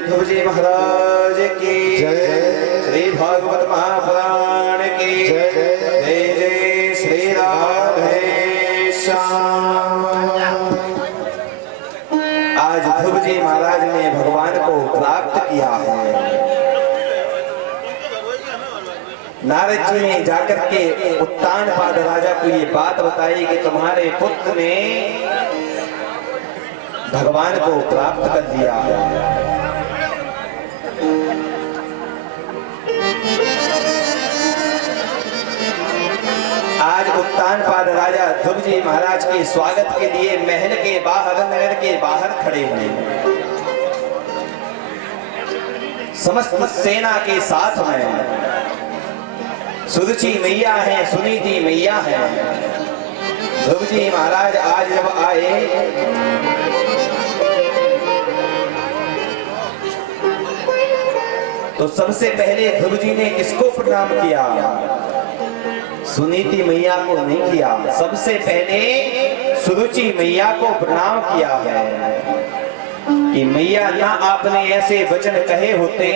ध्रुवजी महाराज की जय, श्री भागवत महापुराण की जय, जय जय श्री राधे श्याम। आज ध्रुवजी महाराज ने भगवान को प्राप्त किया है। नारद जी ने जाकर के उत्तानपाद राजा को ये बात बताई कि तुम्हारे पुत्र ने भगवान को प्राप्त कर लिया है। आज उत्तानपाद राजा ध्रुवजी महाराज के स्वागत के लिए महल के बाहर, नगर के बाहर खड़े हुए, समस्त सेना के साथ में सुरुचि मैया है, सुनीति मैया है। ध्रुवजी महाराज आज जब आए तो सबसे पहले ध्रुवजी ने किसको प्रणाम किया? सुनीति मैया को नहीं किया, सबसे पहले सुरुचि मैया को प्रणाम किया है कि मैया, ना आपने ऐसे वचन कहे होते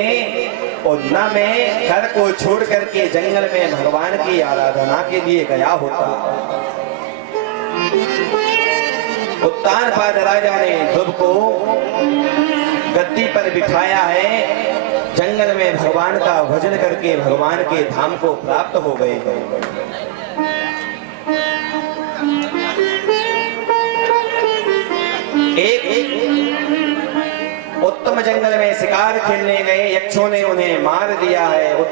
और ना मैं घर को छोड़ करके जंगल में भगवान की आराधना के लिए गया होता। उत्तानपाद राजा ने ध्रुव को गद्दी पर बिठाया है, जंगल में भगवान का भजन करके भगवान के धाम को प्राप्त हो गए हैं। एक उत्तम जंगल में शिकार खेलने गए, यक्षों ने उन्हें मार दिया है।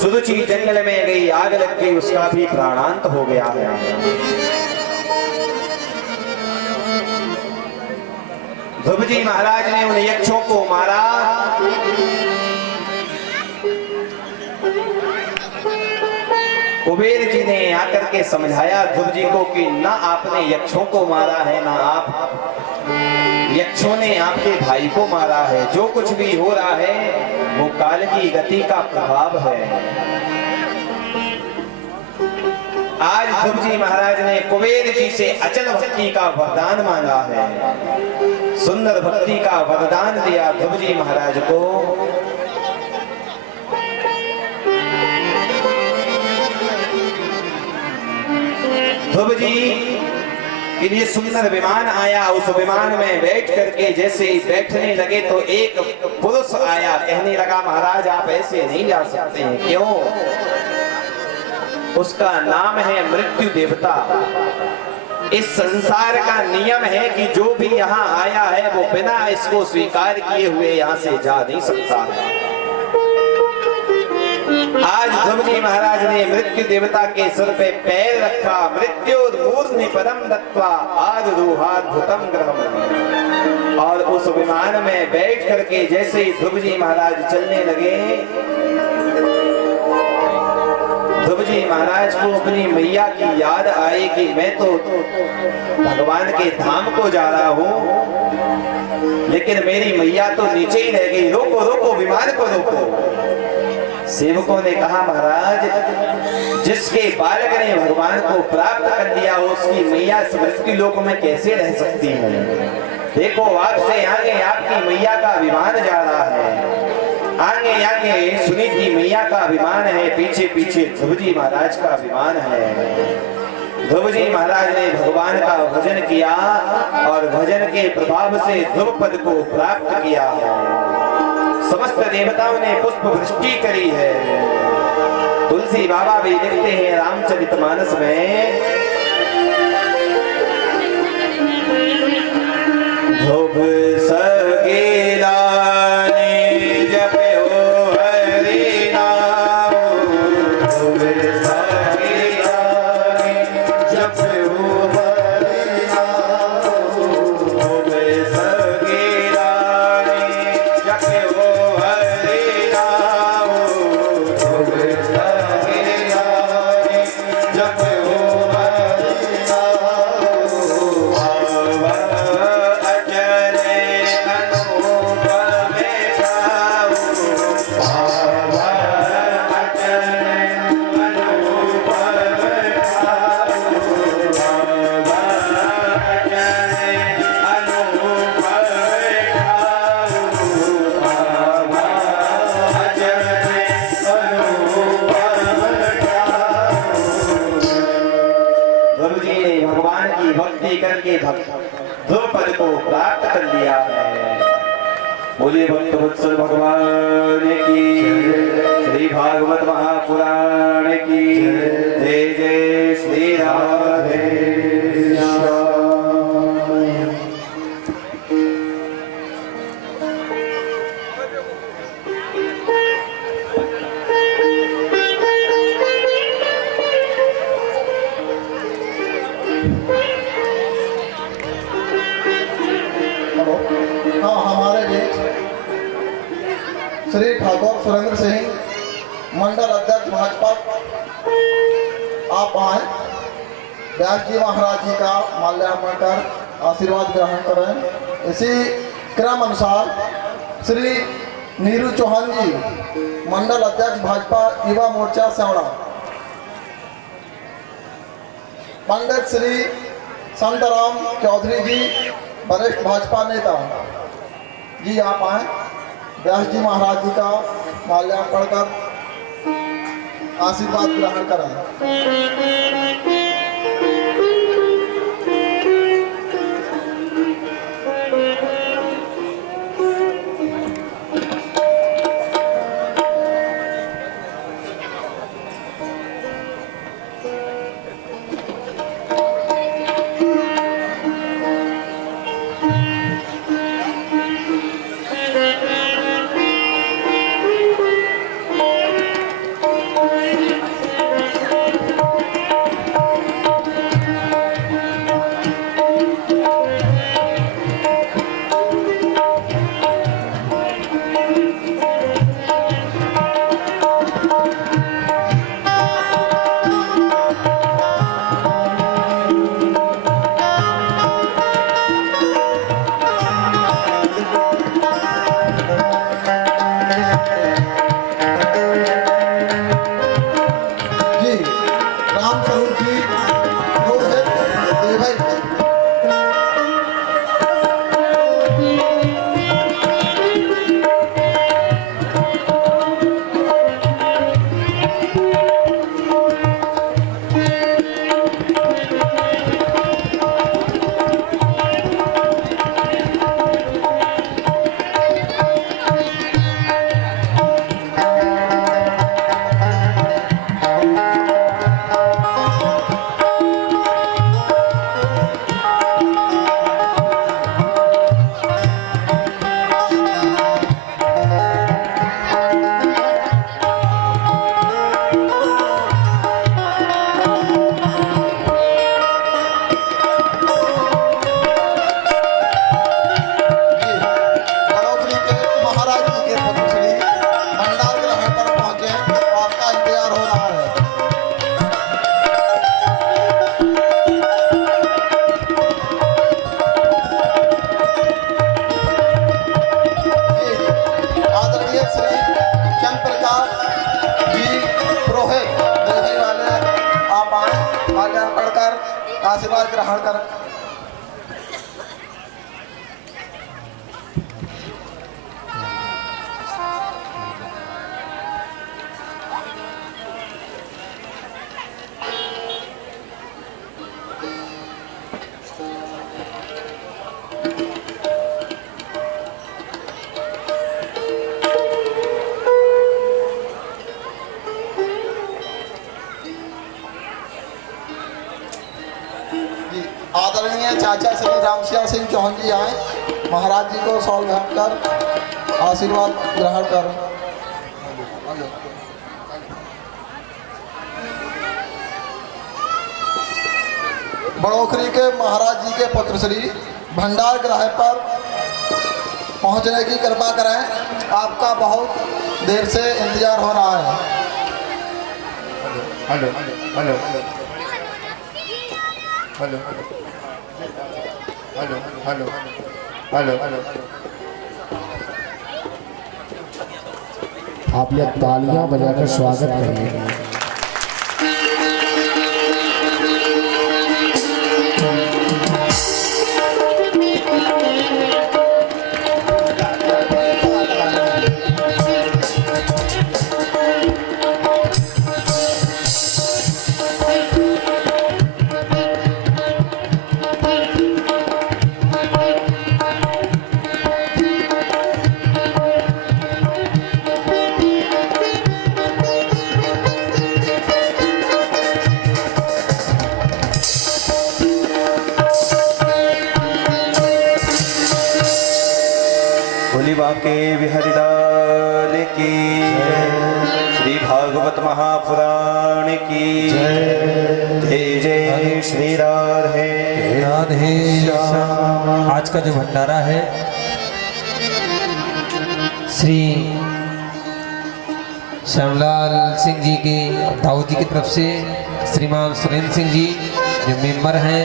सुरुचि जंगल में गई, आग लग गई, उसका भी प्राणांत हो गया है। ध्रुवजी महाराज ने उन यक्षों को मारा। कुबेर जी ने आकर के समझाया ध्रुवजी को कि ना आपने यक्षों को मारा है, ना यक्षों ने आपके भाई को मारा है। जो कुछ भी हो रहा है वो काल की गति का प्रभाव है। आज ध्रुवजी महाराज ने कुबेर जी से अचल भक्ति का वरदान मांगा है, सुंदर भक्ति का वरदान दिया ध्रुवजी महाराज को। ध्रुवजी के लिए सुंदर विमान आया, उस विमान में बैठ करके जैसे ही बैठने लगे तो एक पुरुष आया, कहने लगा महाराज आप ऐसे नहीं जा सकते हैं। क्यों? उसका नाम है मृत्यु देवता। इस संसार का नियम है कि जो भी यहाँ आया है वो बिना इसको स्वीकार किए हुए यहाँ से जा नहीं सकता है। आज ध्रुवजी महाराज ने मृत्यु देवता के सिर पे पैर रखा। मृत्युर्मूर्ध्नि पदम दत्वा आरुहाद्भुतम ग्रहम्। और उस विमान में बैठ करके जैसे ही ध्रुवजी महाराज चलने लगे, ध्रुवजी महाराज को अपनी मैया की याद आई कि मैं तो भगवान के धाम को जा रहा हूँ, लेकिन मेरी मैया तो नीचे ही रह गई। रोको रोको, विमान को रोको। सेवकों ने कहा महाराज, जिसके बालक ने भगवान को प्राप्त कर लिया हो उसकी मैया मृत्यु लोक में कैसे रह सकती है? देखो आपसे आगे आपकी मैया का विमान जा रहा है, आगे आगे सुनीति मैया का विमान है, पीछे पीछे ध्रुवजी महाराज का विमान है। ध्रुवजी महाराज ने भगवान का भजन किया और भजन के प्रभाव से ध्रुव पद को प्राप्त किया है। समस्त देवताओं ने पुष्प वृष्टि करी है। तुलसी बाबा भी लिखते हैं रामचरितमानस में, ध्रुव सगेला जप भक्त ध्रुव पद को प्राप्त कर लिया है। बोलिए भक्त वत्सल भगवान की, श्री भागवत महापुराण की जय। जय श्री राधे श्याम। श्री ठाकुर सुरेंद्र सिंह मंडल अध्यक्ष भाजपा आप आए, व्यास जी महाराज जी का माल्यार्पण कर आशीर्वाद ग्रहण करें। इसी क्रम अनुसार श्री नीरू चौहान जी मंडल अध्यक्ष भाजपा युवा मोर्चा सेवड़ा, पंडित श्री संतराम चौधरी जी वरिष्ठ भाजपा नेता जी आप आए, व्यास जी महाराज जी का माल्यार्पण कर आशीर्वाद ग्रहण करें। आशीर्वाद ग्रहण कर। आदरणीय चाचा श्री रामसिया सिंह चौहान जी आए, महाराज जी को सॉल कर आशीर्वाद ग्रहण कर। बड़ोखरी के महाराज जी के पुत्र श्री भंडार ग्रह पर पहुंचने की कृपा करें, आपका बहुत देर से इंतजार हो रहा है। Hello hello hello hello hello hello hello. आप लोग तालियां बजाकर स्वागत करिए। बांके बिहारीलाल की, श्री भागवत महापुराण की जय। जय श्री राधे राधे श्याम। आज का जो भंडारा है श्री श्यामलाल सिंह जी के दाऊ जी की तरफ से श्रीमान सुरेंद्र सिंह जी जो मेंबर हैं,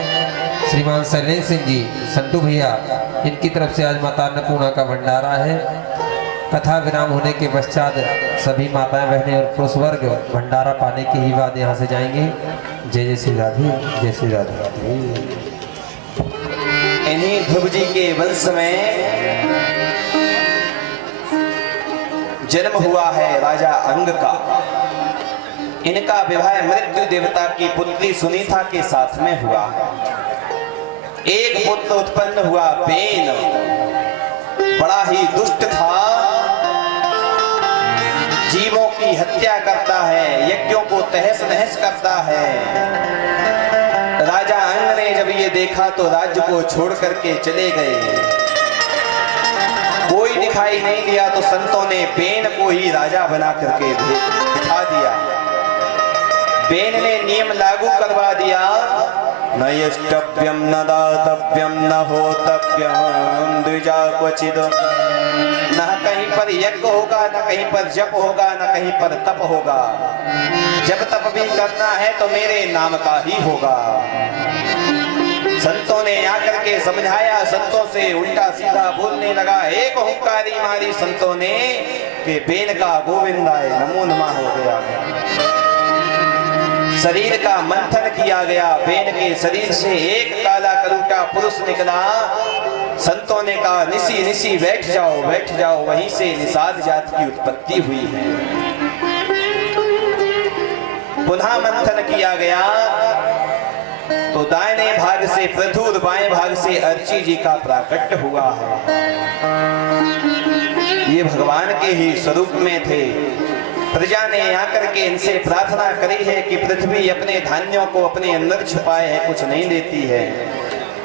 श्रीमान शैलेंद्र सिंह जी, संटू भैया, इनकी तरफ से आज माता अन्नपूर्णा का भंडारा है। कथा विराम होने के पश्चात सभी माताएं बहनें और पुरुष वर्ग भंडारा पाने के ही बाद यहाँ से जाएंगे। जय जय श्री राधे, जय श्री राधे। इन्हीं ध्रुव जी के वंश में जन्म हुआ है राजा अंग का। इनका विवाह मृत्यु देवता की पुत्री सुनीता के साथ में हुआ है। एक पुत्र उत्पन्न हुआ बेन, बड़ा ही दुष्ट था, जीवों की हत्या करता है, यज्ञों को तहस नहस करता है। राजा अंग ने जब ये देखा तो राज्य को छोड़ करके चले गए। कोई दिखाई नहीं दिया तो संतों ने बेन को ही राजा बना करके बिठा दिया। बेन ने नियम लागू करवा दिया, न यष्टव्यम न दातव्यम न होतव्यम द्विजा क्वचिद। न कहीं पर यज्ञ होगा, न कहीं पर जप होगा, न कहीं पर तप होगा। जब तप भी करना है तो मेरे नाम का ही होगा। संतों ने आकर के समझाया, संतों से उल्टा सीधा बोलने लगा। एक हुंकारी मारी संतों ने कि बेन का गोविंदाय नमो नमः हो गया। शरीर का मंथन किया गया, बेन के शरीर से एक काला करूटा पुरुष निकला। संतों ने कहा निसी निसी बैठ जाओ बैठ जाओ। वहीं से निषाद जात की उत्पत्ति हुई है। पुनः मंथन किया गया तो दाहिने भाग से पृथु और बाएं भाग से अर्ची जी का प्राकट्य हुआ है। ये भगवान के ही स्वरूप में थे। प्रजा ने आकर के इनसे प्रार्थना करी है कि पृथ्वी अपने धान्यों को अपने अंदर छुपाए है, कुछ नहीं देती है।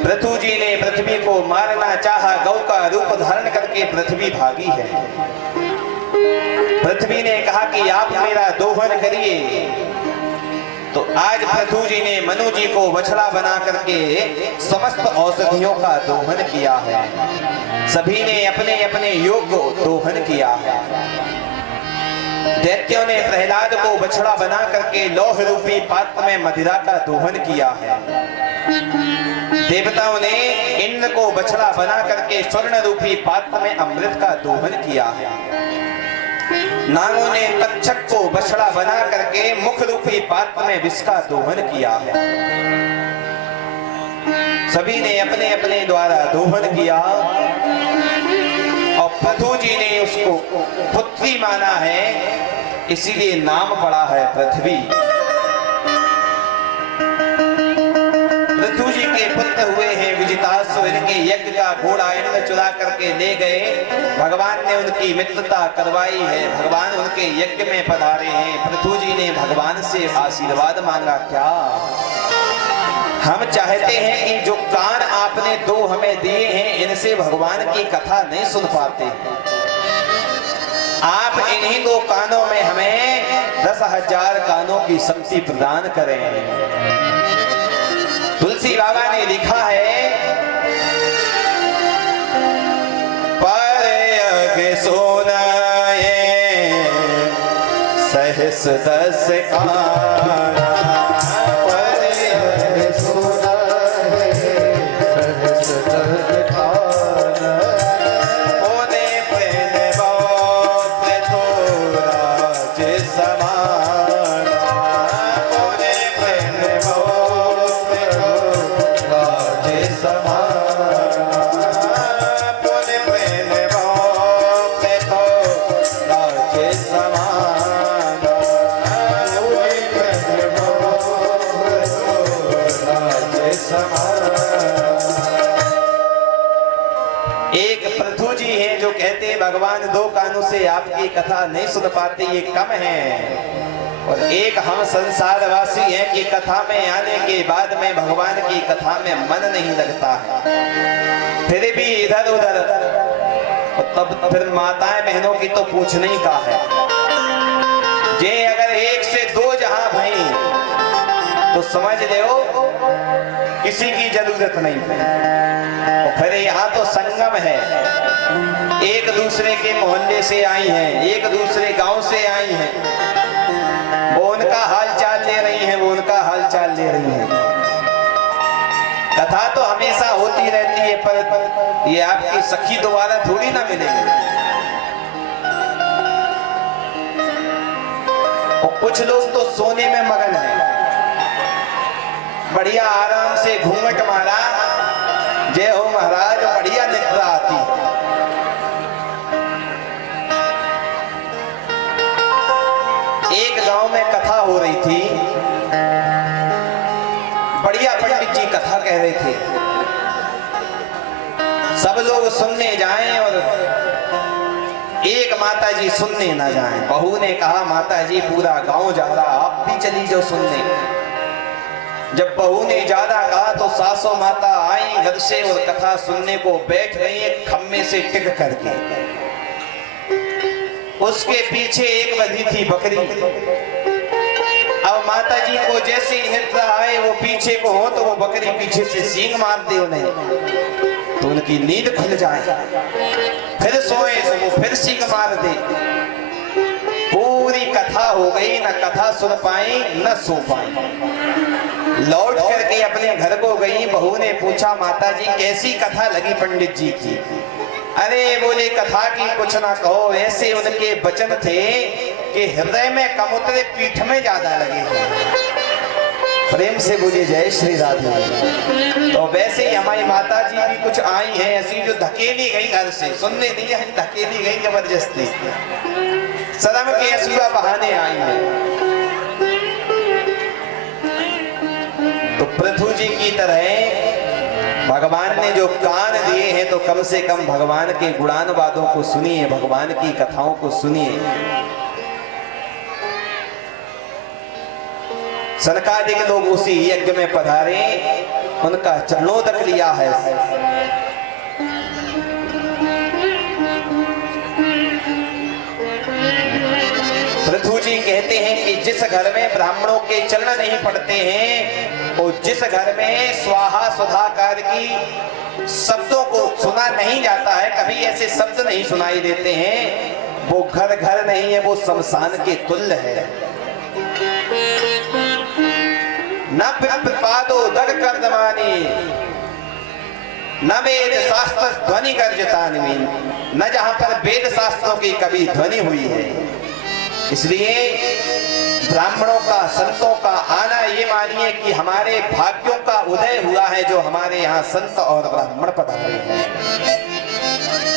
पृथु जी ने पृथ्वी को मारना चाहा, गौ का रूप धारण करके पृथ्वी भागी है। पृथ्वी ने कहा कि आप मेरा दोहन करिए। तो आज पृथु जी ने मनु जी को बछड़ा बना करके समस्त औषधियों का दोहन किया है। सभी ने अपने अपने योग को दोहन किया है। दैत्यों ने प्रहलाद को बछड़ा बना करके लौह रूपी पात्र में मदिरा का दोहन किया है। देवताओं ने इंद्र को बछड़ा बना करके स्वर्ण रूपी पात्र में अमृत का दोहन किया है। नागों ने तक्षक को बछड़ा बना करके मुख रूपी पात्र में विष का दोहन किया है। सभी ने अपने अपने द्वारा दोहन किया और पृथु जी ने उसको पुत्री माना है, इसीलिए नाम पड़ा है पृथ्वी। पृथु जी के पुत्र हुए हैं विजितासुर। इनके यज्ञ का घोड़ा इंद्र चुरा करके ले गए। भगवान ने उनकी मित्रता करवाई है, भगवान उनके यज्ञ में पधारे हैं। पृथु जी ने भगवान से आशीर्वाद मांगा। क्या हम चाहते हैं कि जो कान आपने दो हमें दिए हैं, इनसे भगवान की कथा नहीं सुन पाते। आप इन्हीं दो कानों में हमें 10,000 कानों की शक्ति प्रदान करें। तुलसी बाबा ने लिखा है, पर सोनाए सहस 10 कान। एक पृथु जी हैं जो कहते हैं भगवान दो कानों से आपकी कथा नहीं सुन पाते, ये कम है। और एक हम संसार वासी हैं कि कथा में आने के बाद में भगवान की कथा में मन नहीं लगता है। फिर भी इधर उधर और तब फिर माताएं बहनों की तो पूछने ही का है। जे अगर एक से दो जहां भई तो समझ लो किसी की जरूरत नहीं है। और फिर यहाँ तो संगम है, एक दूसरे के मोहल्ले से आई हैं, एक दूसरे गांव से आई हैं, वो उनका हाल चाल ले रही हैं, वो उनका हाल चाल ले रही हैं। कथा तो हमेशा होती रहती है, पर ये आपकी सखी दोबारा थोड़ी ना मिलेगी। और कुछ लोग तो सोने में मगन हैं, बढ़िया आराम से घूंघट मारा, जय हो महाराज, बढ़िया निद्रा आती है। एक गांव में कथा हो रही थी, बढ़िया पंडित जी कथा कह रहे थे, सब लोग सुनने जाएं और एक माता जी सुनने ना जाएं। बहू ने कहा माता जी पूरा गांव जा रहा, आप भी चली जाओ सुनने। जब बहू ने ज्यादा कहा तो सासों माता आई घर से और कथा सुनने को बैठ गई एक खम्मे से टिक करके। उसके पीछे एक बंधी थी बकरी। अब माता जी को जैसे ही निद्रा आए वो पीछे को हो तो वो बकरी पीछे से सींग मार दे उन्हें, तो उनकी नींद खुल जाए, फिर सोए तो वो फिर सींग मार दे। पूरी कथा हो गई, न कथा सुन पाई न सो पाई। लौट करके अपने घर को गई। बहू ने पूछा माता जी कैसी कथा लगी पंडित जी की? अरे बोले कथा की कुछ ना कहो, ऐसे उनके वचन थे कि हृदय में कम उतरे पीठ में ज्यादा लगे। प्रेम से बोलिए जय श्री राधे। तो वैसे ही हमारी माता जी भी कुछ आई हैं ऐसी जो धकेली गई घर से, सुनने नहीं है, धकेली गई जबरदस्ती, शर्म के असूरा बहाने आई हैं। तो पृथु जी की तरह भगवान ने जो कान दिए हैं तो कम से कम भगवान के गुणानुवादों को सुनिए, भगवान की कथाओं को सुनिए। सनकादिक लोग उसी यज्ञ में पधारे, उनका चरणों तक लिया है। पृथु जी कहते हैं कि जिस घर में ब्राह्मणों के चरण नहीं पड़ते हैं और जिस घर में स्वाहा सुधाकार की शब्दों को सुना नहीं जाता है, कभी ऐसे शब्द नहीं सुनाई देते हैं, वो घर घर नहीं है, वो शमशान के तुल्य है। न पादो दग कर्दमानी न वेद शास्त्र ध्वनि गर्जतान्वी, न जहां पर वेद शास्त्रों की कभी ध्वनि हुई है। इसलिए ब्राह्मणों का संतों का आना ये मानिए कि हमारे भाग्यों का उदय हुआ है, जो हमारे यहाँ संत और ब्राह्मण पधारे हैं।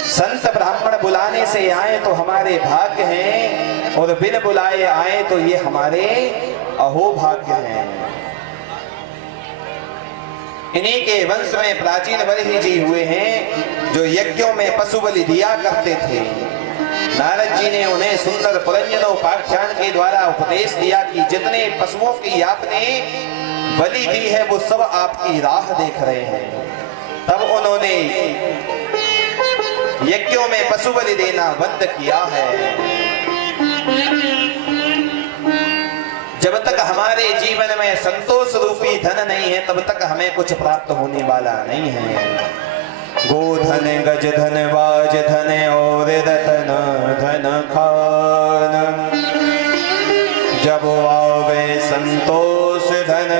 संत ब्राह्मण बुलाने से आए तो हमारे भाग्य हैं, और बिन बुलाए आए तो ये हमारे अहोभाग्य हैं। इन्हीं के वंश में प्राचीन बलि जी हुए हैं जो यज्ञों में पशु बलि दिया करते थे। नारद जी ने उन्हें सुंदर पुरंजनोपाख्यान के द्वारा उपदेश दिया कि जितने पशुओं की आपने बलि दी है वो सब आपकी राह देख रहे हैं। तब उन्होंने यज्ञों में पशु बलि देना बंद किया है। जब तक हमारे जीवन में संतोष रूपी धन नहीं है तब तक हमें कुछ प्राप्त होने वाला नहीं है। गोधन गज धन बाज धन और रतन धन खान, जब आवे संतोष धन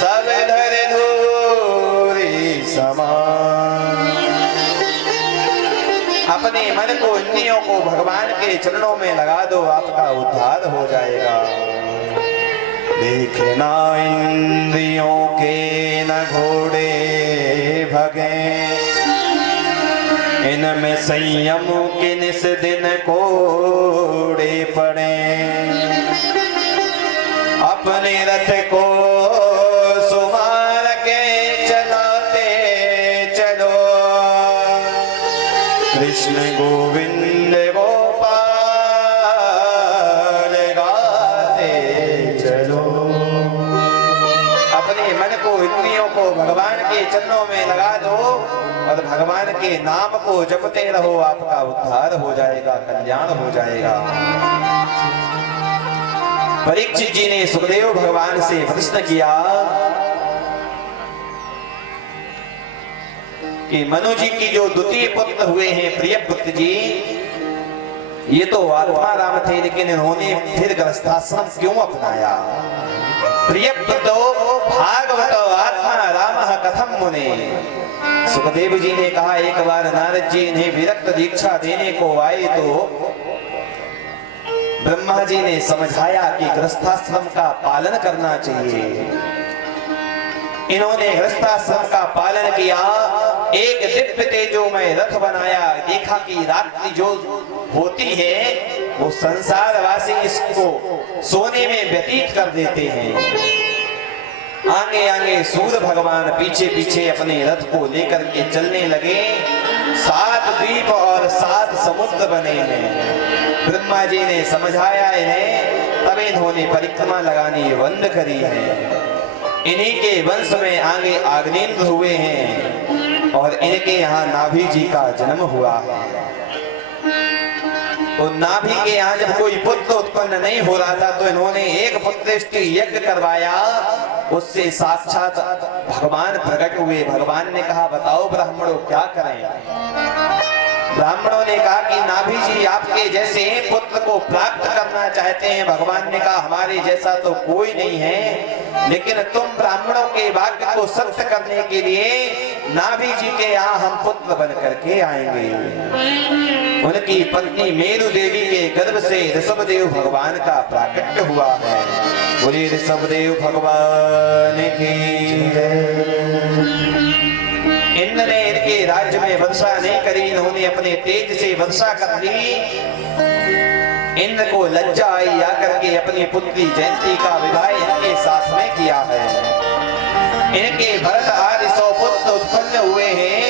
सब धर धूरी समान। अपने मन को इंद्रियों को भगवान के चरणों में लगा दो, आपका उद्धार हो जाएगा। देखना इंद्रियों के न घोड़े भगे, इनमें संयम के निस दिन कोड़े पड़े। अपने रथ को सुमार के चलाते चलो, कृष्ण गोविंद गोपाल गाते चलो। अपने मन को इंद्रियों को भगवान के चरणों में लगा दो और भगवान के नाम को जपते रहो, आपका उद्धार हो जाएगा, कल्याण हो जाएगा। परीक्षित जी ने सुखदेव भगवान से प्रश्न किया कि मनु जी की जो द्वितीय पुत्र हुए हैं प्रियव्रत जी, ये तो आत्माराम थे, लेकिन इन्होंने फिर गृहस्थाश्रम क्यों अपनाया? प्रियव्रतो भागवतो आत्मारामः कथम मुने। सुखदेव जी ने कहा, एक बार नारद जी इन्हें विरक्त दीक्षा देने को आए तो ब्रह्मा जी ने समझाया कि गृहस्थाश्रम का पालन करना चाहिए। इन्होंने गृहस्थाश्रम का पालन किया, एक दिव्य तेजोमय रथ बनाया। देखा कि रात्रि जो होती है वो संसारवासी इसको सोने में व्यतीत कर देते हैं। आगे आगे सूर्य भगवान पीछे पीछे अपने रथ को लेकर के चलने लगे। 7 द्वीप और 7 समुद्र बने हैं। ब्रह्मा जी ने समझाया इन्हें, तब इन्होंने परिक्रमा लगानी बंद करी है। इन्हीं के वंश में आगे आग्नेन्द्र हुए हैं और इनके यहाँ नाभि जी का जन्म हुआ है। तो नाभि के यहाँ जब कोई पुत्र उत्पन्न नहीं हो रहा था तो इन्होंने एक पुत्रेष्टि यज्ञ करवाया, उससे साक्षात भगवान प्रकट हुए। भगवान ने कहा, बताओ ब्राह्मणों क्या करें? ब्राह्मणों ने कहा कि नाभि जी आपके जैसे पुत्र को प्राप्त करना चाहते हैं। भगवान ने कहा, हमारे जैसा तो कोई नहीं है, लेकिन तुम ब्राह्मणों के वाक्य को सत्य करने के लिए नाभि जी के यहाँ हम पुत्र बन करके आएंगे। उनकी पत्नी मेरु देवी के गर्भ से ऋषभदेव भगवान का प्राकट्य हुआ है। बोले ऋषभदेव भगवान की जय। इंद्र ने इनके राज्य में वर्षा नहीं करी, इन्होंने अपने तेज से वर्षा कर दी। इंद्र को लज्जा आई, आकर के अपनी पुत्री जयंती का विवाह इनके साथ में किया है। इनके भरत आदि 100 पुत्र उत्पन्न हुए हैं।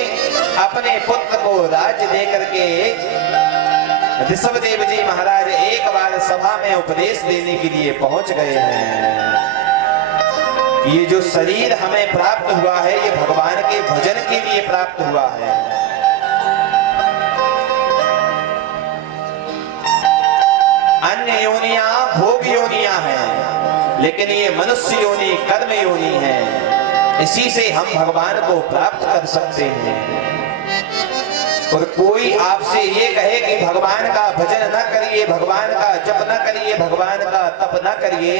अपने पुत्र को राज्य दे करके ऋषभदेव जी महाराज एक बार सभा में उपदेश देने के लिए पहुंच गए हैं। ये जो शरीर हमें प्राप्त हुआ है, ये भगवान के भजन के लिए प्राप्त हुआ है। अन्य योनियां भोग योनियां हैं, लेकिन ये मनुष्य योनि कर्म योनि है। इसी से हम भगवान को प्राप्त कर सकते हैं। और कोई आपसे ये कहे कि भगवान का भजन न करिए, भगवान का जप न करिए, भगवान का तप न करिए,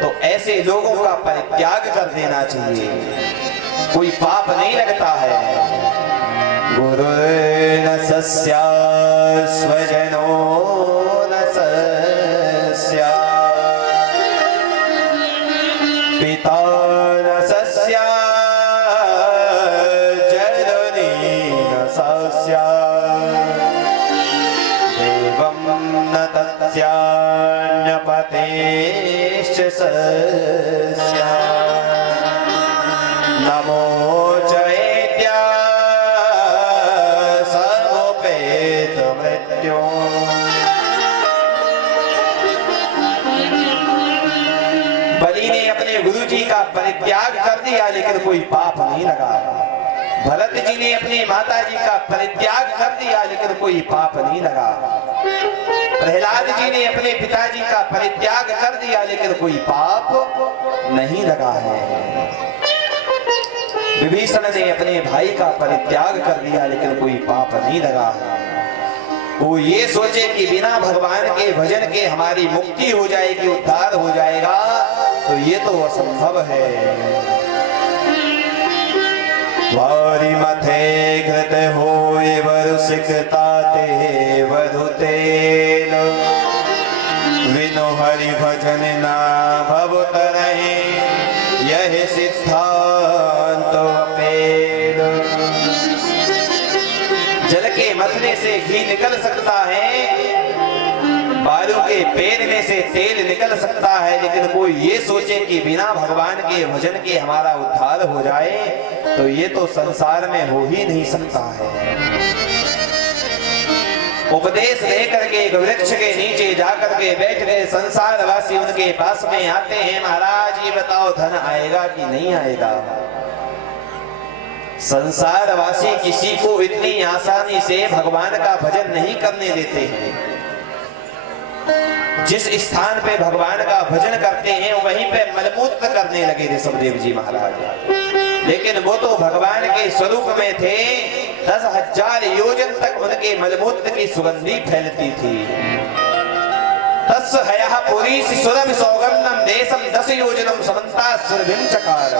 तो ऐसे लोगों का परित्याग कर देना चाहिए। कोई पाप नहीं लगता है। गुरु न सस्या स्वजनो न सस्या, पिता न सस्या जननी न सस्या, देवं न तस्यान्य पतेश्च सस्या, नमो चैत्या समुपेत मृत्यो। बलि ने अपने गुरु जी का परित्याग कर दिया, लेकिन कोई पाप नहीं लगा। भरत जी ने अपनी माता जी का परित्याग कर दिया, लेकिन कोई पाप नहीं लगा। प्रहलाद जी ने अपने पिताजी का परित्याग कर दिया, लेकिन कोई पाप नहीं लगा है। विभीषण ने अपने भाई का परित्याग कर दिया, लेकिन कोई पाप नहीं लगा है। वो ये सोचे कि बिना भगवान के भजन के हमारी मुक्ति हो जाएगी, उद्धार हो जाएगा, तो ये तो असंभव है। वारी मथे घृत होए वरुसिकता ते वधुतेन, विनो हरि भजन ना भव तरहि, यह सिद्धांत अपेन। जल के मथने से घी निकल सकता है, बालू के पेरने से तेल निकल सकता है, लेकिन कोई ये सोचे कि बिना भगवान के भजन के हमारा उद्धार हो जाए, तो ये तो संसार में हो ही नहीं सकता है। उपदेश लेकर के एक वृक्ष के नीचे जाकर के बैठ गए संसारवासी, उनके पास में आते हैं, महाराज ये बताओ धन आएगा कि नहीं आएगा? संसारवासी किसी को इतनी आसानी से भगवान का भजन नहीं करने देते हैं। जिस स्थान पे भगवान का भजन करते हैं वहीं पे मलमूत्र करने लगे ऋषभदेव जी महाराज। लेकिन वो तो भगवान के स्वरूप में थे, 10,000 योजन तक उनके मलमूत्र की सुगंधी फैलती थी। तस् हयः पुरीश सुरभि सौगंधम देशम 10 योजनम समन्ता सुरभिम चकार।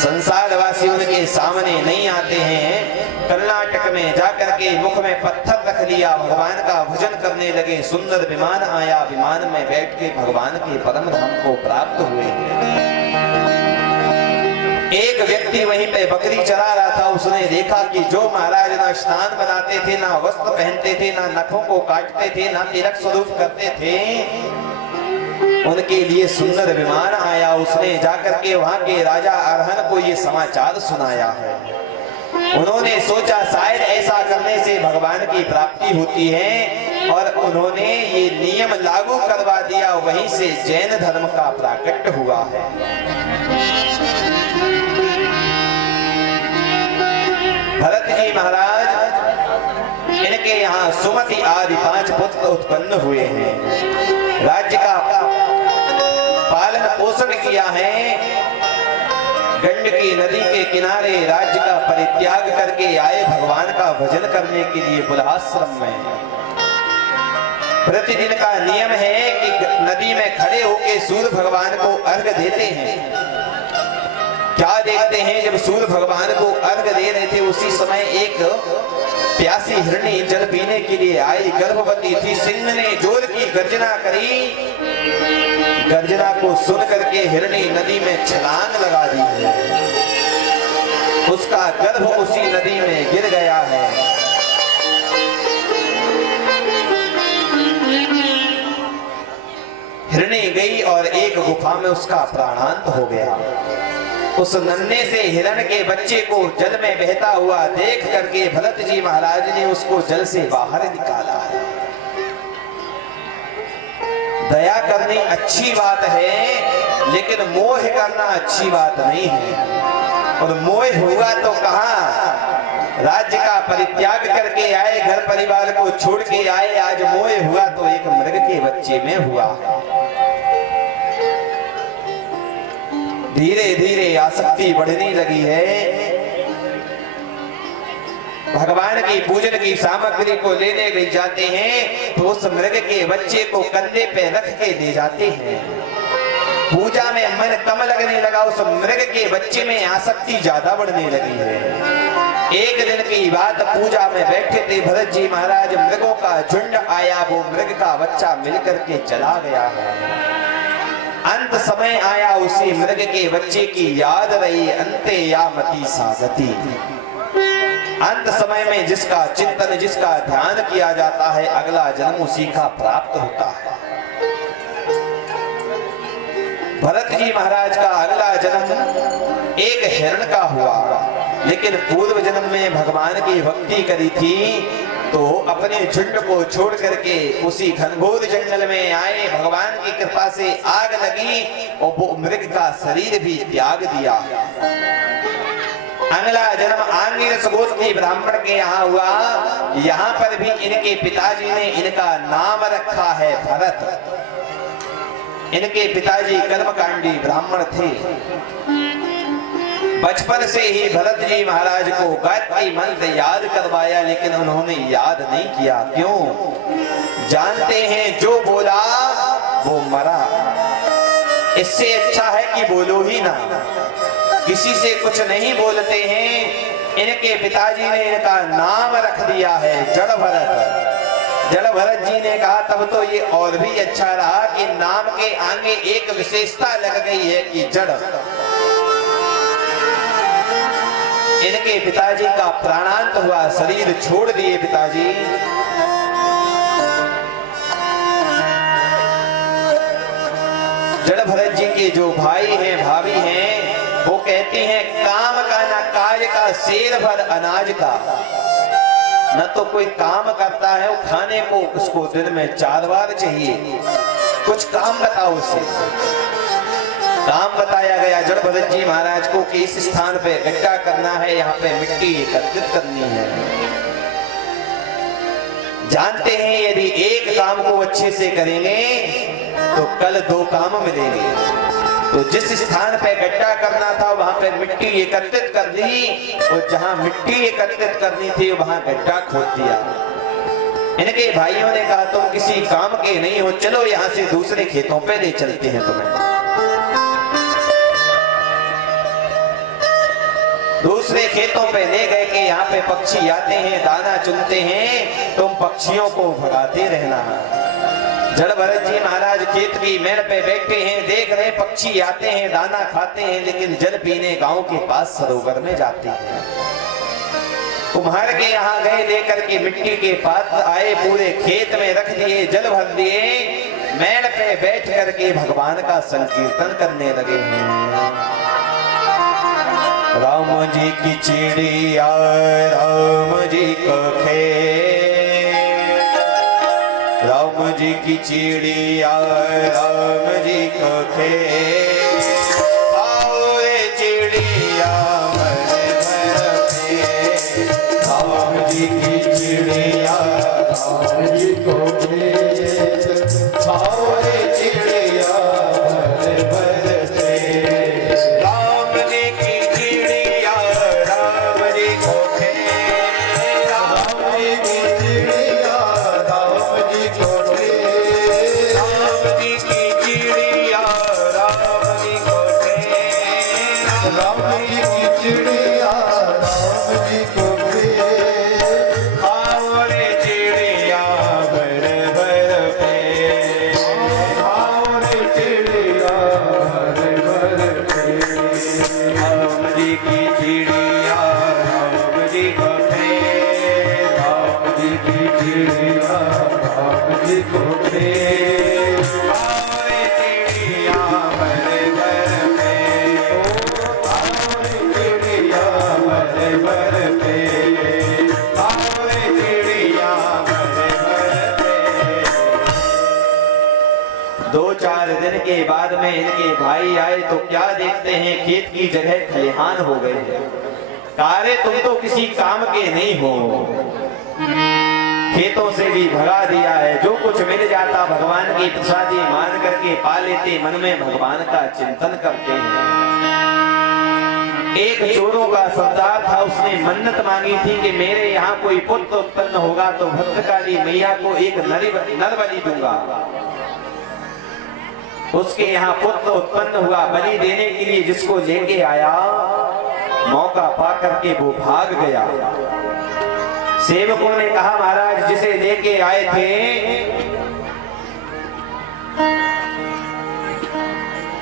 संसारवासी उनके सामने नहीं आते हैं। कर्नाटक में जाकर के मुख में पत्थर रख लिया, भगवान का भजन करने लगे। सुंदर विमान आया, विमान में बैठ के भगवान के परम धाम को प्राप्त हुए। एक व्यक्ति वहीं पे बकरी चरा रहा था। उसने देखा कि जो महाराज ना स्नान बनाते थे, ना वस्त्र पहनते थे, ना नखों को काटते थे, ना तिलक स्वरूप करते थे, उनके लिए सुंदर विमान आया। उसने जाकर के वहां के राजा अरहन को ये समाचार सुनाया है। उन्होंने सोचा शायद ऐसा करने से भगवान की प्राप्ति होती है, और उन्होंने ये नियम लागू करवा दिया। वहीं से जैन धर्म का प्राकट्य हुआ है। भरत जी महाराज, इनके यहाँ सुमति आदि 5 पुत्र उत्पन्न हुए हैं। राज्य का पालन पोषण किया है। गंडकी नदी के किनारे राज्य का परित्याग करके आए भगवान का भजन करने के लिए बुलहाश्रम में। प्रतिदिन का नियम है कि नदी में खड़े होकर सूर्य भगवान को अर्घ देते हैं। क्या देखते हैं, जब सूर्य भगवान को अर्घ दे रहे थे उसी समय एक प्यासी हिरणी जल पीने के लिए आई। गर्भवती थी। सिंह ने जोर की गर्जना करी। गर्जना को सुन करके हिरणी नदी में छलांग लगा दी है। उसका गर्भ उसी नदी में गिर गया है। हिरणी गई और एक गुफा में उसका प्राणांत हो गया। उस नन्हे से हिरण के बच्चे को जल में बहता हुआ देख करके भरत जी महाराज ने उसको जल से बाहर निकाला है। दया करनी अच्छी बात है, लेकिन मोह करना अच्छी बात नहीं है। और मोह हुआ तो कहां, राज्य का परित्याग करके आए, घर परिवार को छोड़ के आए। आज मोह हुआ तो एक मृग के बच्चे में हुआ है। धीरे धीरे आसक्ति बढ़ने लगी है। भगवान की पूजन की सामग्री को लेने ले जाते हैं तो उस मृग के बच्चे को कंधे पे रख के ले जाते हैं। पूजा में मन कम लगने लगा, उस मृग के बच्चे में आसक्ति ज्यादा बढ़ने लगी है। एक दिन की बात, पूजा में बैठे थे भरत जी महाराज, मृगों का झुंड आया। वो मृग का बच्चा मिलकर के चला गया है। अंत समय आया, उसी मृग के बच्चे की याद रही। अंते यामति सागति। अंत समय में जिसका चिंतन, जिसका ध्यान किया जाता है, अगला जन्म उसी का प्राप्त होता है। भरत जी महाराज का अगला जन्म एक हिरण का हुआ, लेकिन पूर्व जन्म में भगवान की भक्ति करी थी तो अपने झुंड को छोड़ करके उसी घनघोर जंगल में आए। भगवान की कृपा से आग लगी और वो मृग का शरीर भी त्याग दिया। अगला जन्म आंगिरस गोत्र ब्राह्मण के यहाँ हुआ। यहाँ पर भी इनके पिताजी ने इनका नाम रखा है भरत। इनके पिताजी कर्मकांडी ब्राह्मण थे। बचपन से ही भरत जी महाराज को गायत्री मंत्र याद करवाया, लेकिन उन्होंने याद नहीं किया। क्यों? जानते हैं जो बोला वो मरा। इससे अच्छा है कि बोलो ही ना। किसी से कुछ नहीं बोलते हैं। इनके पिताजी ने इनका नाम रख दिया है जड़ भरत। जड़ भरत जी ने कहा तब तो ये और भी अच्छा रहा कि नाम के आगे एक विशेषता लग गई है कि जड़। इनके पिताजी का प्राणांत हुआ, शरीर छोड़ दिए पिताजी। जड़ भरत जी के जो भाई हैं, भाभी हैं, वो कहती हैं काम का ना काज का, शेर भर अनाज का। न तो कोई काम करता है, वो खाने को उसको दिन में 4 बार चाहिए। कुछ काम बताओ उसे। काम बताया गया जड़ भरत जी महाराज को कि इस स्थान पे गड्ढा करना है, यहाँ पे मिट्टी एकत्रित करनी है। जानते हैं यदि एक काम को अच्छे से करेंगे तो कल 2 काम मिलेंगे। तो जिस स्थान पे गड्ढा करना था वहां पे मिट्टी एकत्रित कर दी, और जहां मिट्टी एकत्रित करनी थी वहां गड्ढा खोद दिया। इनके भाइयों ने कहा तुम किसी काम के नहीं हो, चलो यहां से दूसरे खेतों पे ले चलते हैं तुम्हें। दूसरे खेतों पे ले गए कि यहाँ पे पक्षी आते हैं, दाना चुनते हैं, तुम पक्षियों को भगाते रहना। जड़ भरत जी महाराज खेत की मेड़ पे बैठे हैं, देख रहे पक्षी आते हैं, दाना खाते हैं, लेकिन जल पीने गांव के पास सरोवर में जाते हैं। कुम्हार के यहाँ गए, लेकर के मिट्टी के पात्र आए, पूरे खेत में रख दिए, जल भर दिए, मेड़ पे बैठ करके भगवान का संकीर्तन करने लगे हैं। राम जी की चिड़िया राम जी को खेत, राम जी की चिड़िया राम जी को खेत, आओ रे चिड़िया मन भर पे, राम जी की चिड़िया राम जी को खेत, आओ रे चिड़िया मन भर पे, राम जी की चिड़िया राम जी को खेत, राम जी की चिड़िया राम जी को खेत, राम जी की चिड़िया राम जी को खेत, राम जी की चिड़िया राम जी को खेत, आओ रे चिड़िया भर भर पे, आओ रे चिड़िया भर भर पे, राम जी की चिड़िया राम जी को खेत, राम जी की चिड़िया राम जी को खेत, आओ रे चिड़िया भर भर पे, आओ रे चिड़िया भर भर पे, आओ रे चिड़िया भर भर पे। 2-4 दिन के बाद में इनके भाई आए तो क्या देखते हैं खेत की जगह खलिहान हो गए। कारे तुम तो किसी काम के नहीं हो, खेतों से भी भगा दिया है, जो कुछ मिल जाता भगवान की प्रसादी मान करके पा लेते, मन में भगवान का चिंतन करते हैं। एक चोरों का सरदार था, उसने मन्नत मांगी थी कि मेरे यहाँ कोई पुत्र उत्पन्न होगा तो भद्रकाली मैया को एक नर बलि दूंगा। उसके यहाँ पुत्र उत्पन्न हुआ, बलि देने के लिए जिसको लेके आया, मौका पा करके वो भाग गया। सेवकों ने कहा महाराज जिसे लेके आए थे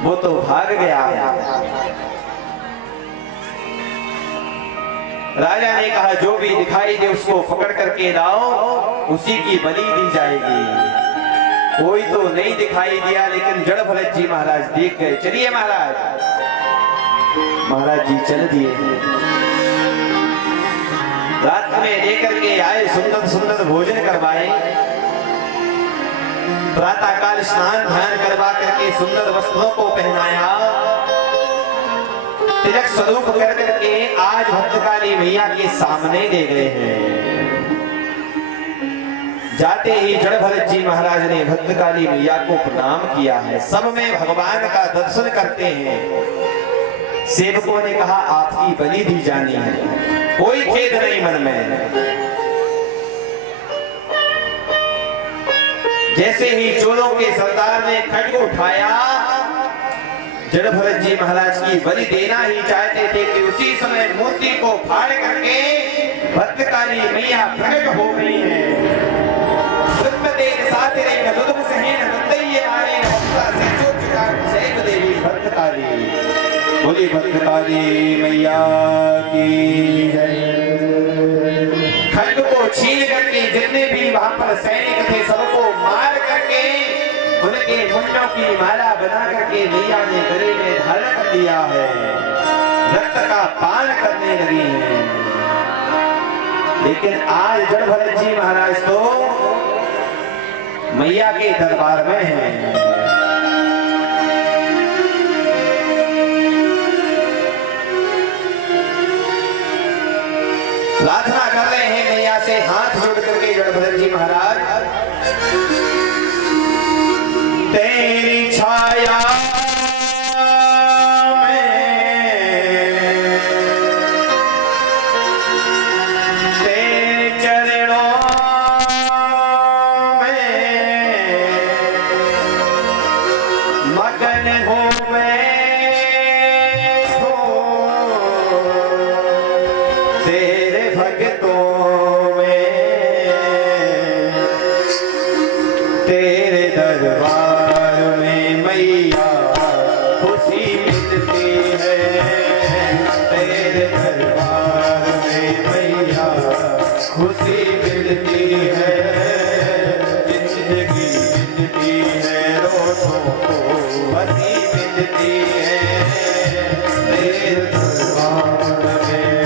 वो तो भाग गया। राजा ने कहा जो भी दिखाई दे उसको पकड़ करके लाओ, उसी की बलि दी जाएगी। कोई तो नहीं दिखाई दिया, लेकिन जड़ भरत जी महाराज देख गए। चलिए महाराज। महाराज जी चल दिए। रात में लेकर के आए, सुंदर सुंदर भोजन करवाए, प्रातः काल स्नान ध्यान करवा करके सुंदर वस्त्रों को पहनाया, तिलक स्वरूप कर करके आज भद्रकाली मैया के सामने ले गए हैं। जाते ही जड़ भरत जी महाराज ने भद्रकाली मैया को प्रणाम किया है। सब में भगवान का दर्शन करते हैं। सेवकों ने कहा आपकी बलि दी जानी है, कोई खेद नहीं मन में। जैसे ही चोरों के सरदार ने खड्ग उठाया, जड़ भरत जी महाराज की बलि देना ही चाहते थे कि उसी समय मूर्ति को फाड़ करके भद्रकाली मैया प्रकट हो गई है। बोली भद्रकाली मैया की जय। खड्ग को छीन करके जितने भी वहां पर सैनिक थे सबको मार करके उनके मुंडों की माला बना करके मैया ने गले में धारण कर लिया है, रक्त का पान करने लगी है। लेकिन आज जड़ भरत जी महाराज तो मैया के दरबार में हैं। हाथ जोड़ करके जड़भद्र जी महाराज तेरी छाया खुशी मिलती है, जिंदगी मिलती है, रोज़ों को हंसी मिलती है तेरे दरबार में।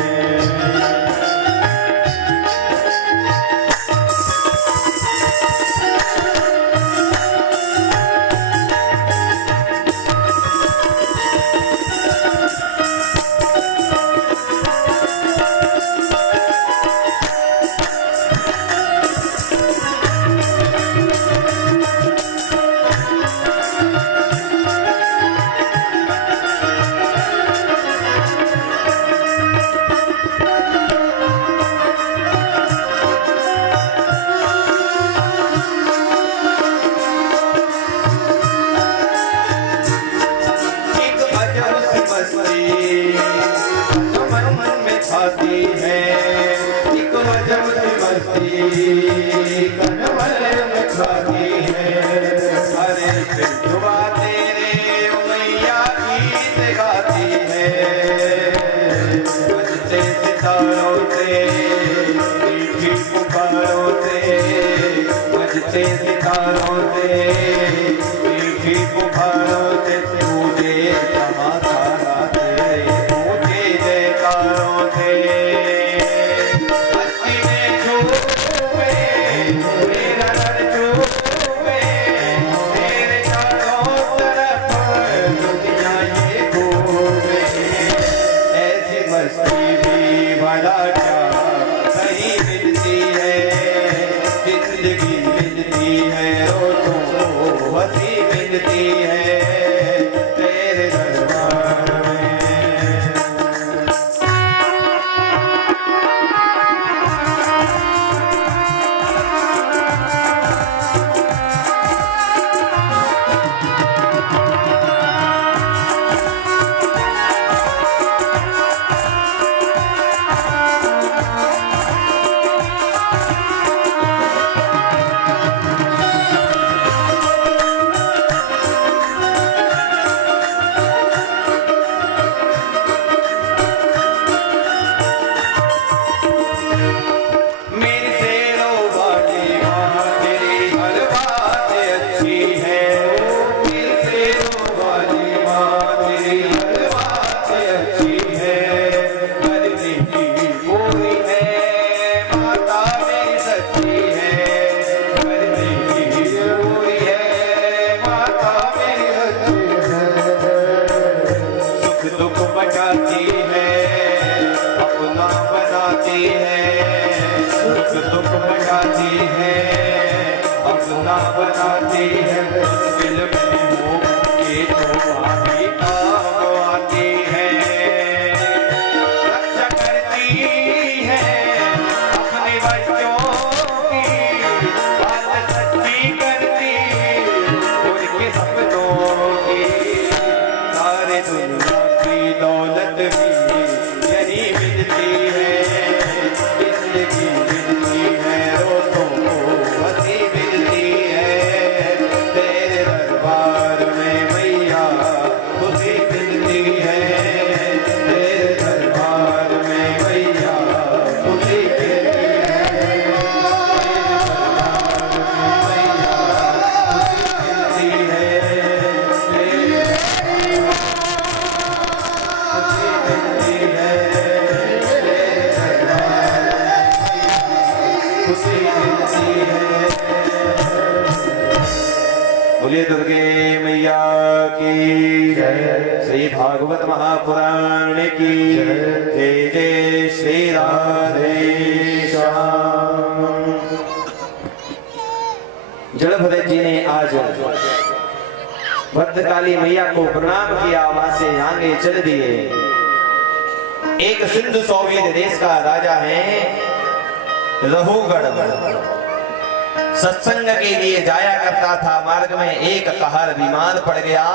आती है एक वजह से मस्ती कनवल में खाती है। अरे दुआ तेरे मैया गीत गाती है, बजते सितारों से मीठी पुकारों से, बजते सितारों से मीठी पुकारों से तुझे तमाशा मिलती है तेरे दरबार में। बनाती है दिल में मुक्ति तो आती आती है, रक्षा करती है अपने बच्चों की, बात सच्ची करती उनके सपनों की। सारे दुनिया की दौलत भी यही मिलती है, जिंदगी मिलती है, रोज़ों को हंसी मिलती है तेरे दरबार में मैया, खुशी मिलती है तेरे दरबार में मैया, खुशी मिलती है तेरे दरबार में मैया, खुशी मिलती है तेरे बोलिए दुर्गे मैया की जय, श्री भागवत महापुराण की जय, जय जय श्री राधे श्याम। जड़भरत जी ने आज भद्रकाली मैया को प्रणाम किया, वहां से आगे चल दिए। एक सिंधु सौवीर देश का राजा है रहुगढ़, सत्संग के लिए जाया करता था। मार्ग में एक कहर बीमार पड़ गया,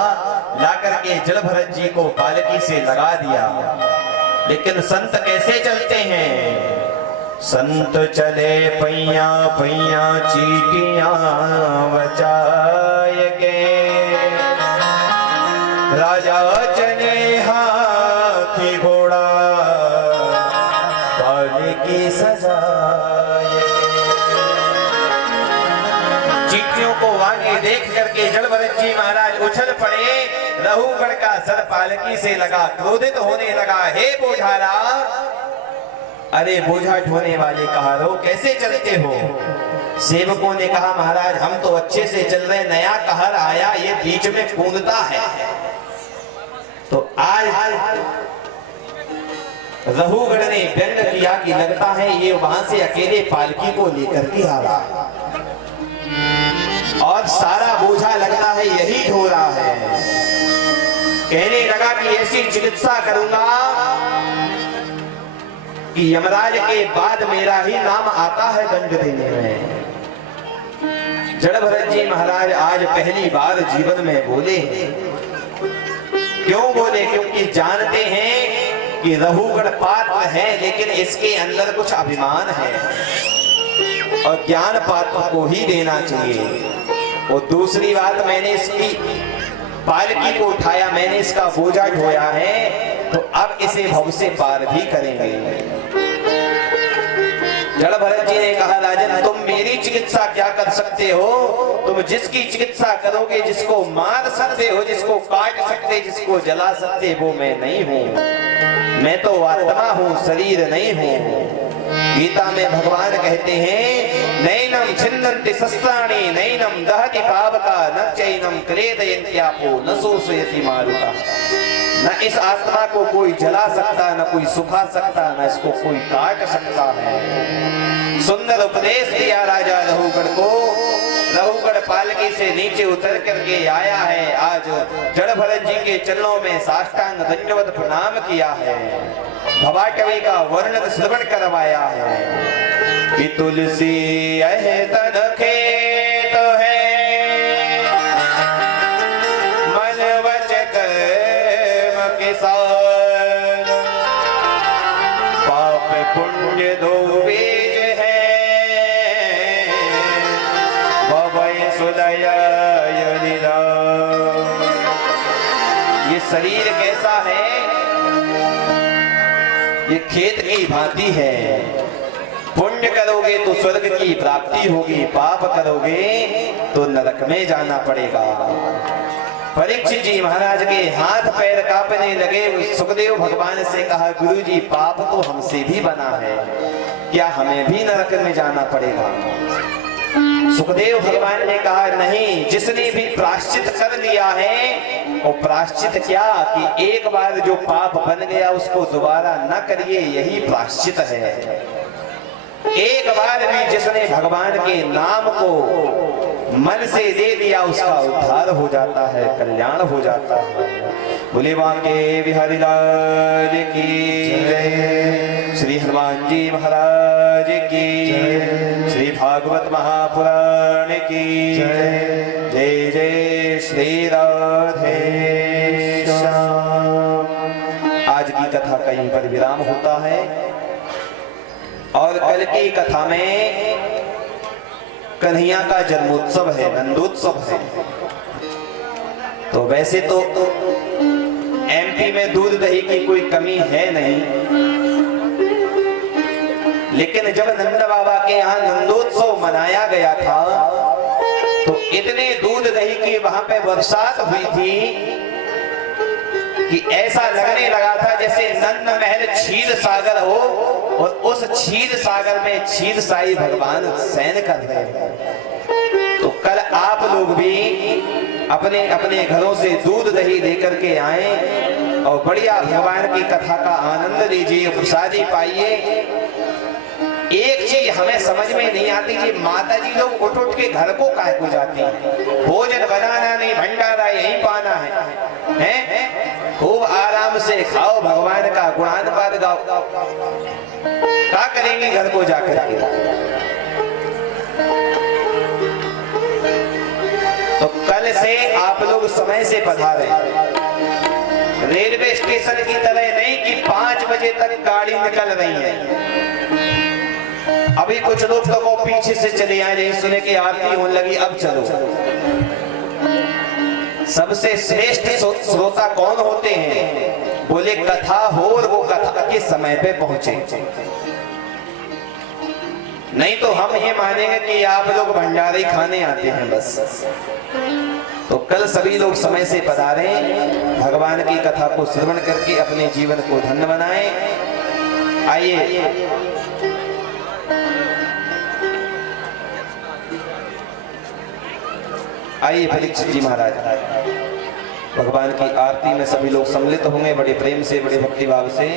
लाकर के जड़भरत जी को पालकी से लगा दिया। लेकिन संत कैसे चलते हैं? संत चले पैया पैया चीटियां बचाए के, राजा चले हाथी घोड़ा पालकी सजाए। चीटियों को आगे देख करके जड़भरत जी महाराज उछल पड़े। रहुगढ़ का सर पालकी से लगा, क्रोधित होने लगा, हे बोझारा, अरे बोझा ढोने वाले कहारो कैसे चलते हो? सेवकों ने कहा महाराज हम तो अच्छे से चल रहे, नया कहर आया, ये बीच में कूदता है। तो आज रहुगढ़ ने व्यंग किया कि लगता है ये वहां से अकेले पालकी को लेकर के आ रहा और सारा बोझा लगता है यही ढो रहा है। कहने लगा कि ऐसी चिकित्सा करूंगा कि यमराज के बाद मेरा ही नाम आता है दंड देने में। जड़भरत जी महाराज आज पहली बार जीवन में बोले। क्यों बोले? क्योंकि जानते हैं कि रहुगढ़ पात्र है, लेकिन इसके अंदर कुछ अभिमान है और ज्ञान पात्र को ही देना चाहिए। और दूसरी बात, मैंने इसकी पालकी को उठाया, मैंने इसका बोझा ढोया है, तो अब इसे भव से पार भी करेंगे। जड़भरत जी ने कहा राजन तुम मेरी चिकित्सा क्या कर सकते हो? तुम जिसकी चिकित्सा करोगे, जिसको मार सकते हो, जिसको काट सकते, जिसको जला सकते, वो मैं नहीं हूं। मैं तो आत्मा हूं, शरीर नहीं हूं। गीता में भगवान कहते हैं नैनम छिन्नन्ति शस्त्राणि नैनम दहति पावका न चैनम क्लेदयन्त्यापो न शोषयति मारुता। न इस आत्मा को कोई जला सकता, न कोई सुखा सकता, न इसको कोई काट सकता है। सुंदर उपदेश दिया राजा रहुगढ़ को। रहुगढ़ पालकी से नीचे उतर करके आया है, आज जड़भरत जी के चरणों में साष्टांग दंडवत प्रणाम किया है, भवाटवी का वर्णन श्रवण करवाया है कि तुलसी अहतन खेत है, मन वच कर्म के साथ, पाप पुण्य दो बीज है, भवय सुदय यदिदा। ये शरीर कैसा है? ये खेत की भांति है। पुण्य करोगे तो स्वर्ग की प्राप्ति होगी, पाप करोगे तो नरक में जाना पड़ेगा। परीक्षित जी महाराज के हाथ पैर कांपने लगे। सुखदेव भगवान से कहा गुरुजी पाप तो हमसे भी बना है, क्या हमें भी नरक में जाना पड़ेगा? सुखदेव भगवान ने कहा नहीं, जिसने भी प्रायश्चित कर लिया है, और प्रायश्चित क्या कि एक बार जो पाप बन गया उसको दोबारा न करिए, यही प्रायश्चित है। एक बार भी जिसने भगवान के नाम को मन से दे दिया उसका उद्धार हो जाता है, कल्याण हो जाता है। बोले बांके बिहारी लाल की जय, श्री हनुमान जी महाराज की जय, श्री भागवत महापुराण की जय। जय जय श्री राधे श्याम। आज की कथा कहीं पर विराम होता है और कल की कथा में कन्हैया का जन्मोत्सव है, नंदोत्सव है। तो वैसे तो एमपी में दूध दही की कोई कमी है नहीं, लेकिन जब नंद बाबा के यहाँ नंदोत्सव मनाया गया था तो इतने दूध दही की वहां पे बरसात हुई थी कि ऐसा लगने लगा था जैसे नंद महल क्षीर सागर हो और उस क्षीर सागर में क्षीर साई भगवान शयन कर रहे हैं। तो कल आप लोग भी अपने अपने घरों से दूध दही लेकर के आए और बढ़िया भगवान की कथा का आनंद लीजिए, प्रसादी पाइए। एक चीज हमें समझ में नहीं आती कि माता जी लोग उठ उठ के घर को काहे को जाती हैं। भोजन बनाना नहीं, भंडारा यहीं पाना है, हैं? खूब आराम से खाओ, भगवान का गुणान पाठ गाओ। क्या करेंगी घर को जाकर के? तो कल से आप लोग समय से पधारे, रेलवे स्टेशन की तरह नहीं कि 5 बजे तक गाड़ी निकल रही है। अभी कुछ लोग तो पीछे से चले आए, नहीं सुने कि आरती होने लगी, अब चलो। सबसे श्रेष्ठ श्रोता कौन होते हैं? बोले कथा हो और वो कथा के समय पे पहुंचे। नहीं तो हम ये मानेंगे कि आप लोग भंडारे खाने आते हैं बस। तो कल सभी लोग समय से पधारें, भगवान की कथा को श्रवण करके अपने जीवन को धन्य बनाएं। आइए आइए परीक्षित जी महाराज, भगवान की आरती में सभी लोग सम्मिलित होंगे बड़े प्रेम से, बड़े भक्ति भाव से।